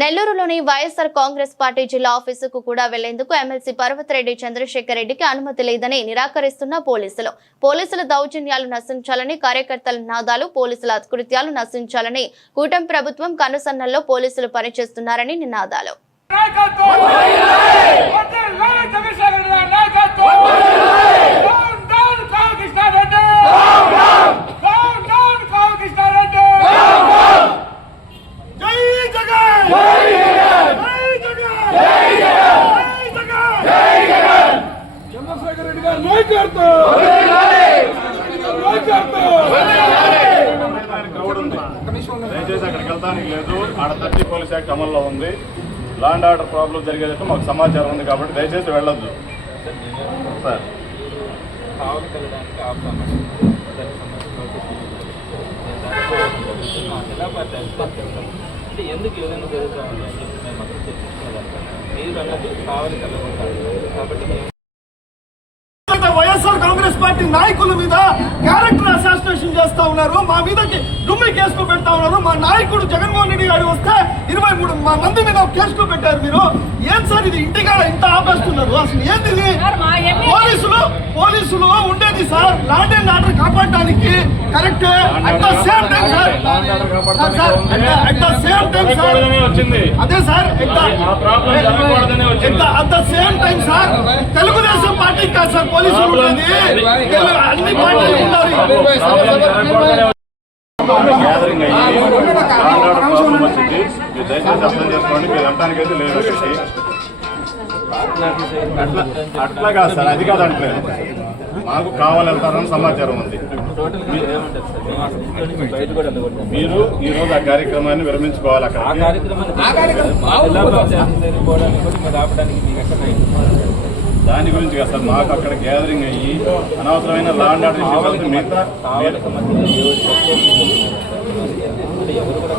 నెల్లూరులోని వైఎస్ఆర్ కాంగ్రెస్ పార్టీ జిల్లా ఆఫీసుకు కూడా వెళ్ళేందుకు ఎమ్మెల్సీ పర్వతరెడ్డి చంద్రశేఖర్ రెడ్డికి అనుమతి లేదని నిరాకరిస్తున్న పోలీసులు. పోలీసుల దౌర్జన్యాలు నశించాలని కార్యకర్తల నాదాలు పోలీసుల అకృత్యాలు నశించాలని కూటమి ప్రభుత్వం కనుసన్నల్లో పోలీసులు పనిచేస్తున్నారని నినాదాలు. రెడ్డి దయచేసి అక్కడికి వెళ్తానికి లేదు ఆడ థర్టీ పోలీస్ యాక్ట్ అమల్లో ఉంది లాండ్ ఆర్డర్ ప్రాబ్లం జరిగేటట్టు మాకు సమాచారం ఉంది కాబట్టి దయచేసి వెళ్ళొద్దు సార్ అంటే ఎందుకు ఏదైనా అని చెప్పి మేము అక్కడ చర్చించుకోవాలి మీరు అన్నది కాబట్టి వైఎస్ఆర్ కాంగ్రెస్ పార్టీ నాయకుల మీద ఉన్నారు. మా మీదకి దుమ్మి కేసులు పెడతా ఉన్నారు. మా నాయకుడు జగన్మోహన్ రెడ్డి గారు వస్తే ఇరవై మూడు మా మంది మీద కేసులు పెట్టారు మీరు. ఏం సార్ ఇది? ఇంటికాడ ఇంత ఆపేస్తున్నారు. అసలు ఏంది ఇది పోలీసులు పోలీసులు ఉండేది సార్. లాండ్ అండ్ ఆర్డర్ కాపాడడానికి correct. At the same time sir. At the same time sir. అదే sir at the same time sir. Telugu Desam party కాదు సార్ పోలీసులు ఉండేది. అన్ని పార్టీలు ఉండాలి. గ్యాదరింగ్ అయ్యి లాండ్ ప్రాబ్లం వచ్చింది మీరు దయచేసి అర్థం చేసుకోండి మీరు లేదు అక్కడికి అట్లా అట్లా కాదు సార్ అది కాదు అంటే మాకు కావాలంటారని సమాచారం ఉంది మీరు ఈ రోజు ఆ కార్యక్రమాన్ని విరమించుకోవాలి అక్కడ దాని గురించి కాదు సార్ మాకు అక్కడ గ్యాదరింగ్ అయ్యి అనవసరమైన లాండ్ ఆర్డర్ ఇష్యూస్ మిగతా ఎవరు కూడా